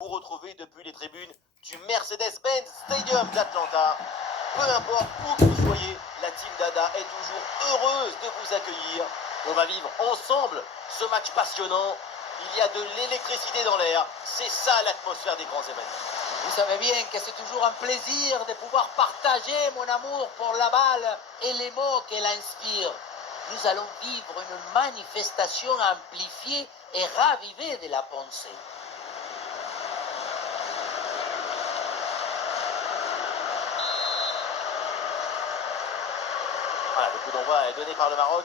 Vous retrouvez depuis les tribunes du Mercedes-Benz Stadium d'Atlanta. Peu importe où que vous soyez, la team Dada est toujours heureuse de vous accueillir. On va vivre ensemble ce match passionnant. Il y a de l'électricité dans l'air. C'est ça l'atmosphère des grands événements. Vous savez bien que c'est toujours un plaisir de pouvoir partager mon amour pour la balle et les mots qu'elle inspire. Nous allons vivre une manifestation amplifiée et ravivée de la pensée. Voilà, le coup d'envoi est donné par le Maroc.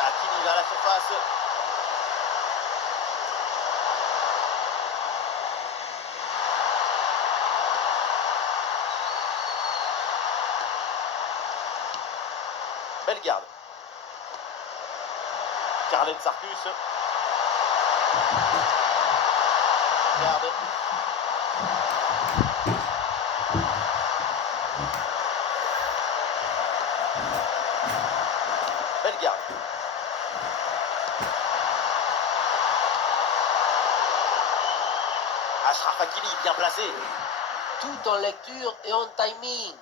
Hakimi vers la surface. Bellegarde. Carlet Sarkus. Garde. Bellegarde. Achraf Hakimi, bien placé. Tout en lecture et en timing.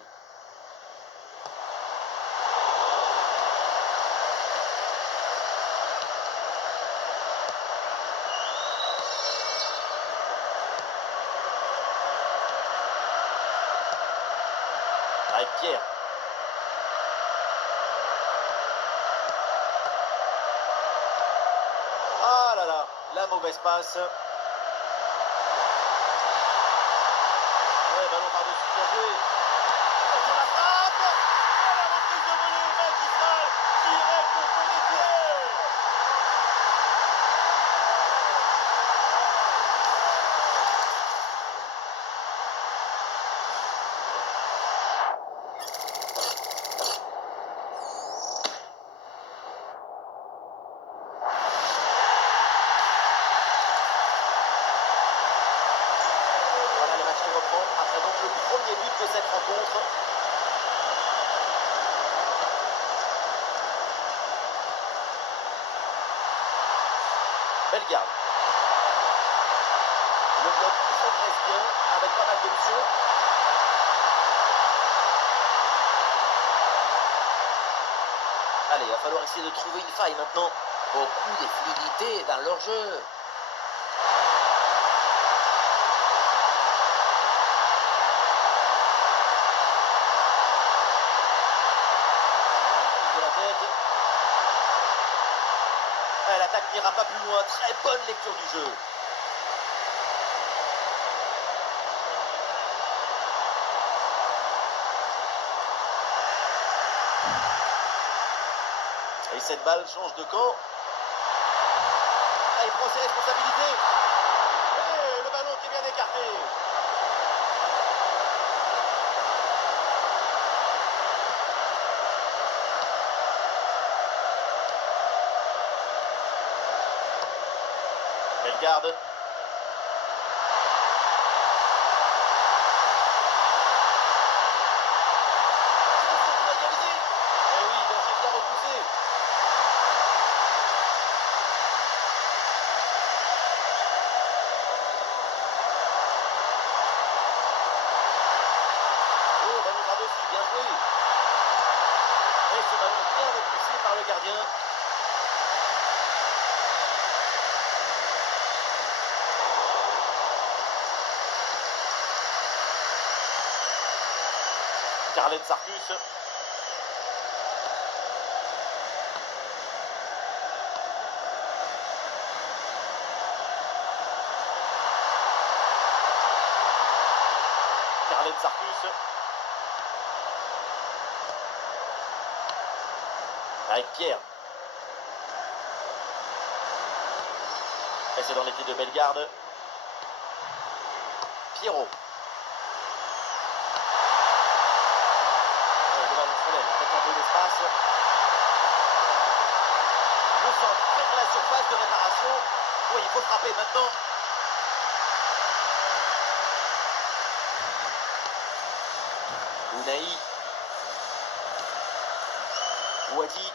Avec Pierre. Ah là là, la mauvaise passe. Ouais, ballon par-dessus, bien joué. Attention la frappe. Et la reprise de volée magistrale, direct au fond des pieds. Voilà le match qui reprend après donc le premier but de cette rencontre. Bellegarde. Le bloc progresse bien avec pas mal d'options. Allez, il va falloir essayer de trouver une faille maintenant. Beaucoup de fluidité dans leur jeu. De la tête. Ouais, l'attaque n'ira pas plus loin. Très bonne lecture du jeu. Et cette balle change de camp. Ah, il prend ses responsabilités. Et le ballon qui est bien écarté. Bellegarde. Attention pour égaliser. Eh oui, danger bien repoussé. Oh, ballon par-dessus, bien joué. Et ce ballon bien repoussé par le gardien. Carlet Sarkus. Carlet Sarkus. Avec Pierre. Et c'est dans les pieds de Bellegarde. Pierrot. Le ballon se relève avec un peu d'espace. Le centre près de la surface de réparation. Oui, il faut frapper maintenant. Une Unai. Wadi.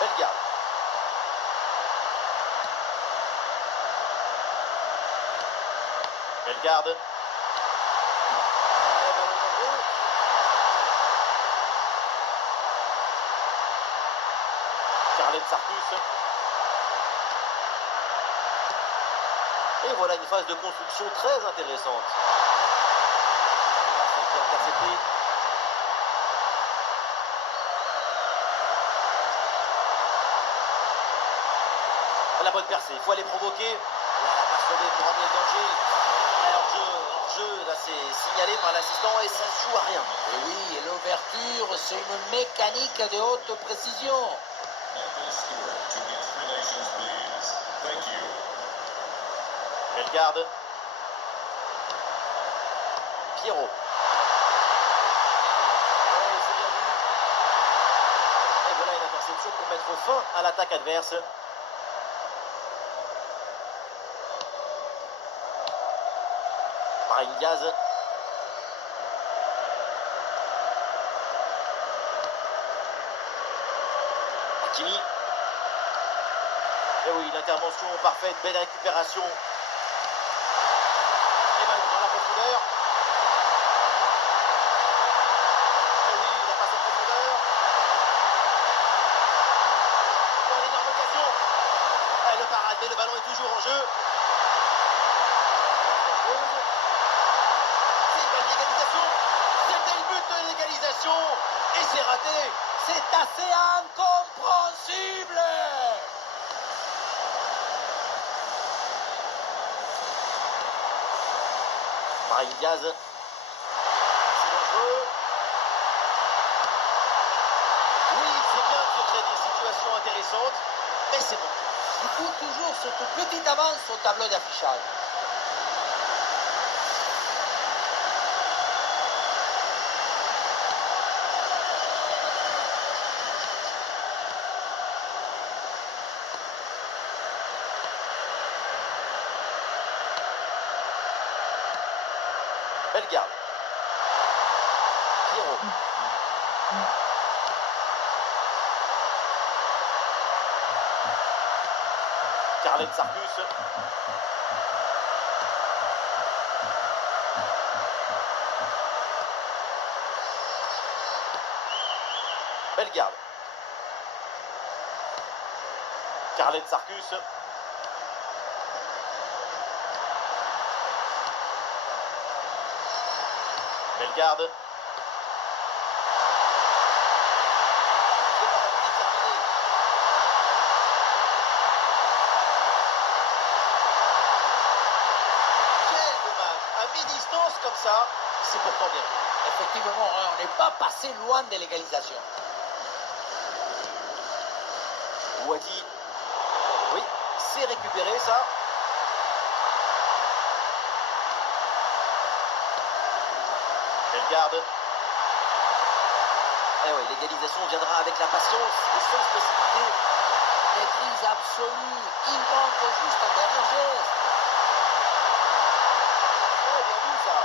Bellegarde. Bellegarde. Carlet Sarkus. Et voilà une phase de construction très intéressante. Intercepté. La bonne percée, il faut aller provoquer. La passe levée pour amener le danger. Hors-jeu, là c'est signalé par l'assistant et ça ne joue à rien. Et oui, l'ouverture, c'est une mécanique de haute précision. Bellegarde. Pierrot. Ouais, c'est bien vu. Et voilà une interception pour mettre fin à l'attaque adverse. Brahim Diaz. Hakimi. Et oui, l'intervention parfaite, belle récupération. Et ben dans la profondeur. Et oui, la passe en profondeur. Oh, l'énorme occasion. Et le parade, mais le ballon est toujours en jeu. C'est une belle légalisation. C'était le but de l'égalisation. Et c'est raté. C'est assez incompréhensible. Brahim Diaz. C'est dangereux. Oui, c'est bien de se créer des situations intéressantes, mais c'est bon. Il faut toujours cette petite avance au tableau d'affichage. Bellegarde. Pierrot. Carlet Sarkus. Bellegarde. Carlet Sarkus. Bellegarde. Quel dommage. À mi-distance comme ça, c'est pourtant bien. Effectivement, hein, on n'est pas passé loin de l'égalisation. Wadi. Oui, c'est récupéré ça. Bellegarde. Eh oui, l'égalisation viendra avec la patience et sans se précipiter. Maîtrise absolue. Il manque juste un dernier geste. Oh, bien vu ça.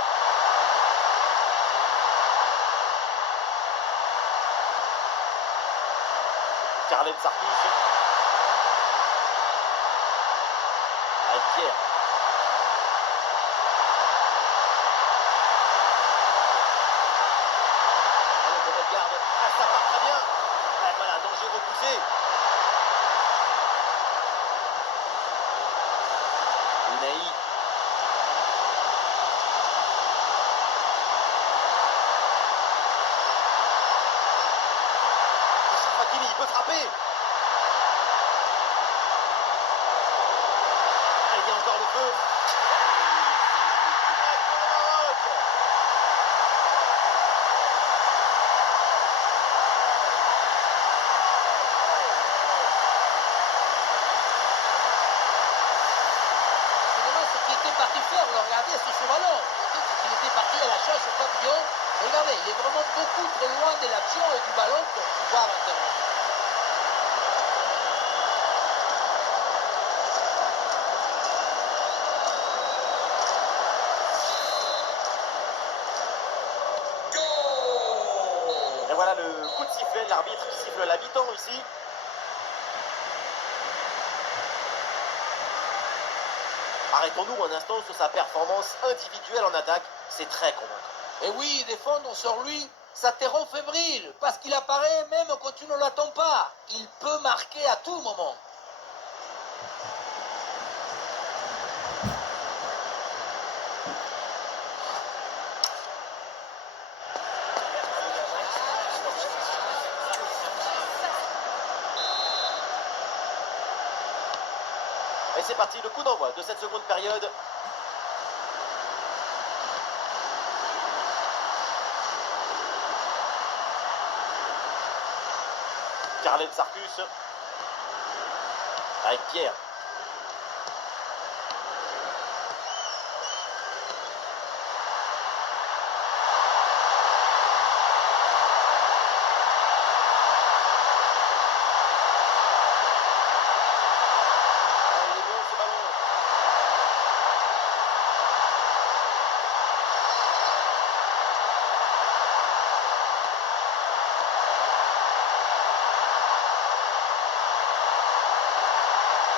Carlet Sarkus. Avec Pierre. Allez, pour Bellegarde. Ah, ça part très bien. Ah, voilà, danger repoussé. Unai. Achraf Hakimi, il peut frapper. Ah, il y a encore le feu. Pour le Maroc. Finalement, ce qu'il était parti faire, regardez, sur ce ballon. Il était parti à la chasse au papillon. Regardez, il est vraiment sont beaucoup trop loin de l'action et du ballon pour pouvoir intervenir. Et voilà le coup de sifflet, l'arbitre qui siffle la mi-temps ici. Arrêtons-nous un instant sur sa performance individuelle en attaque, c'est très convaincant. Et oui, défendre sur lui, ça te rend fébrile, parce qu'il apparaît même quand tu ne l'attends pas. Il peut marquer à tout moment. Et c'est parti, le coup d'envoi de cette seconde période. Carlen Sarkus avec Pierre. Ah, il est bon ce ballon.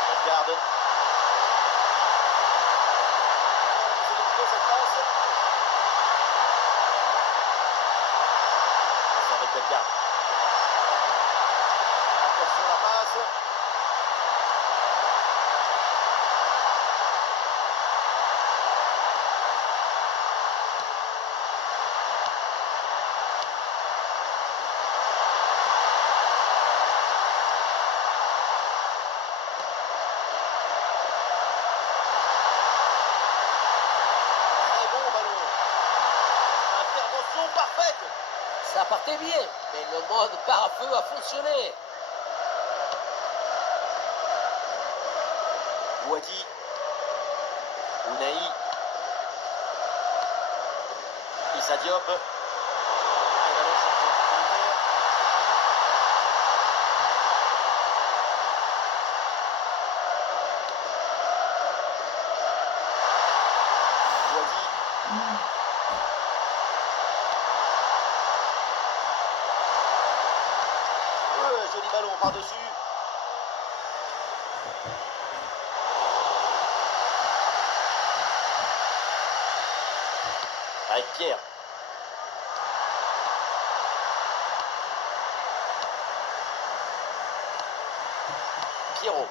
On garde. C'est une fausse cette passe. C'est avec Bellegarde. Attention la passe. Très bon ballon. Intervention parfaite. Ça partait bien, mais le mode pare-feu a fonctionné. Ouadi. Ounahi. Issa Diop. Un ballon changé supplémentaire. Ouadi. Joli ballon par-dessus. Avec Pierre. Pierrot.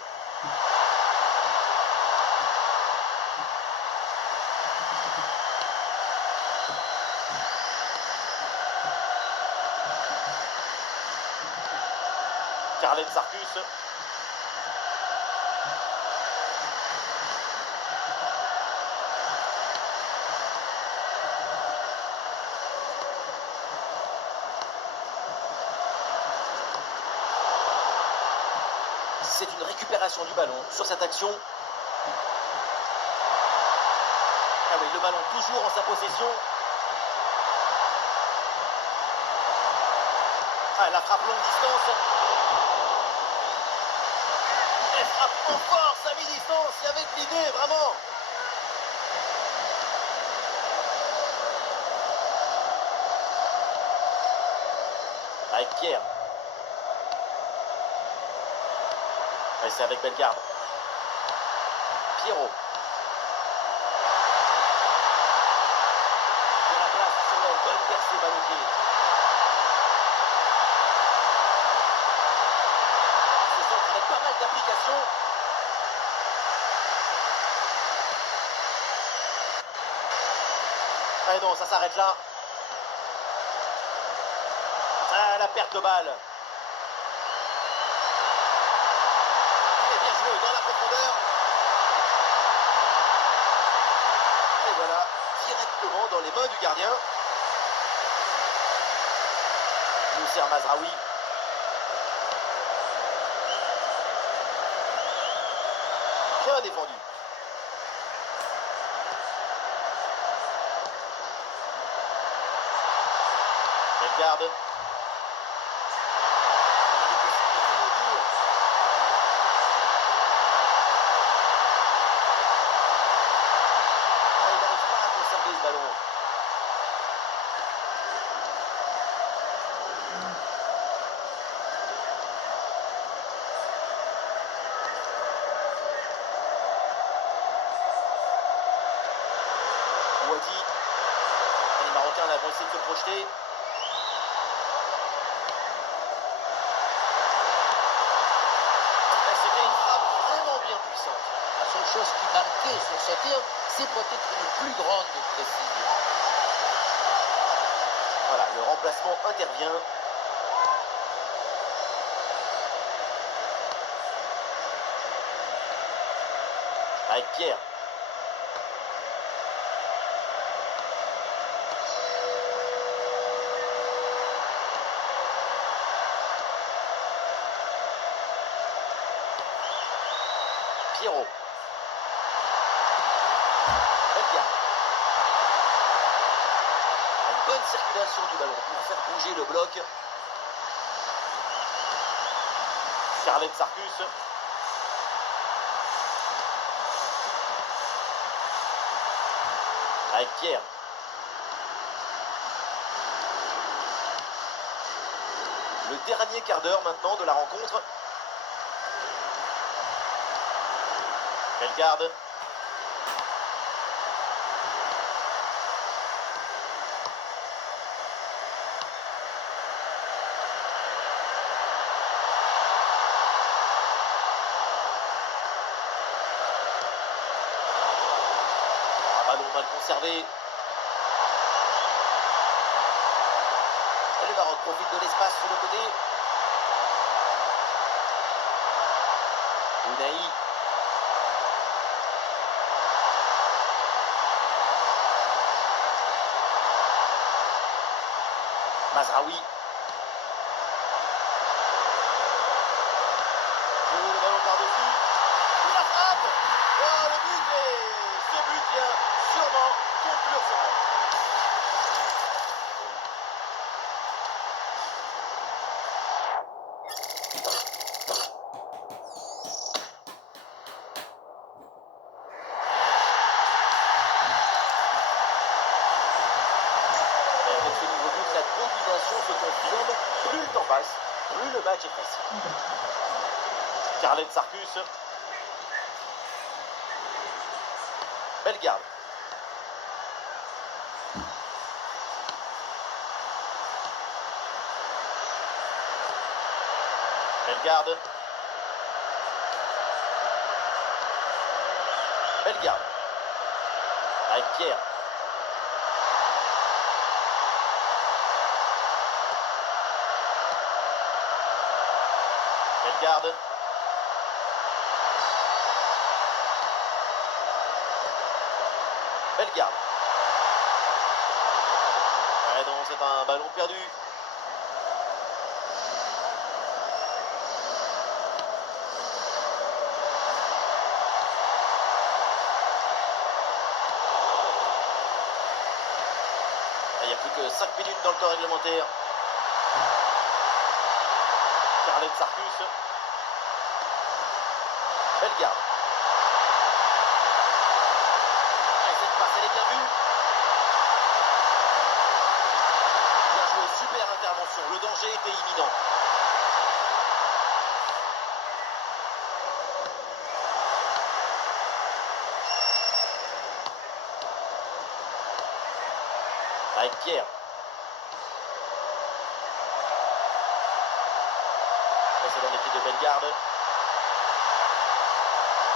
Carlen Sarkus. C'est une récupération du ballon sur cette action. Ah oui, le ballon toujours en sa possession. Ah, la frappe longue distance. Elle frappe en force à mi-distance. Il y avait de l'idée, vraiment. Avec Pierre. Et c'est avec Bellegarde. Pierrot. De la place sur l'aile, bonne percée, balle au pied. Ce centre avec pas mal d'applications. Ah non, ça s'arrête là. Ah, la perte de balle. Et bien joué dans la profondeur. Et voilà, directement dans les mains du gardien. Mousser Mazraoui. Bien défendu. Bellegarde. Il n'arrive pas à conserver ce ballon. Ouadi. Les Marocains là, vont essayer de se projeter. C'était une frappe vraiment bien puissante. La seule chose qui manquait sur ce tir, c'est peut-être une plus grande précision. Voilà, le remplacement intervient. Avec Pierre. Pierrot. Bellegarde. Une bonne circulation du ballon pour faire bouger le bloc. Charlène Sarcus. Avec Pierre. Le dernier quart d'heure maintenant de la rencontre. Bellegarde. Un ballon mal conservé. Et le Maroc profite de l'espace sur le côté. Ounahi. Mazraoui. Oh, le ballon par-dessus. La frappe. Oh, le but. Et ce but vient sûrement conclure ce match. Avec ce nouveau but, la domination se confirme. Plus le temps passe, plus le match est facile. Charlène Sarcus. Bellegarde. Bellegarde. Bellegarde. Avec Pierre. Bellegarde. Bellegarde. Ouais, non, c'est un ballon perdu. Il n'y a plus que 5 minutes dans le temps réglementaire. Charlène Sarcus. Bellegarde. Cette passe, elle est bien vue. Bien joué, super intervention. Le danger était imminent. Avec Pierre. Ça, c'est dans l'équipe de Bellegarde.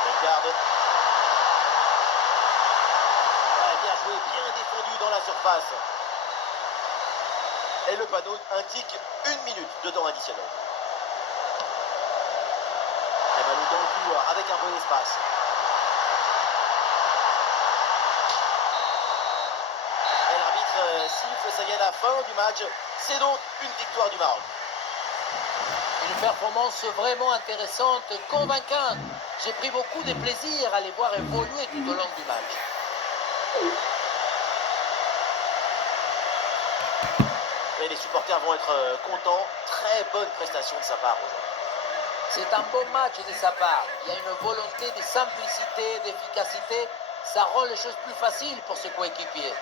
Bellegarde. Ouais, bien joué, bien défendu dans la surface. Et le panneau indique 1 minute de temps additionnel. Et ballon dans le couloir avec un bon espace. Et l'arbitre siffle, ça y est, la fin du match. C'est donc une victoire du Maroc. Une performance vraiment intéressante, convaincante. J'ai pris beaucoup de plaisir à les voir évoluer tout au long du match. Et les supporters vont être contents. Très bonne prestation de sa part aujourd'hui. C'est un bon match de sa part. Il y a une volonté de simplicité, d'efficacité. Ça rend les choses plus faciles pour ses coéquipiers.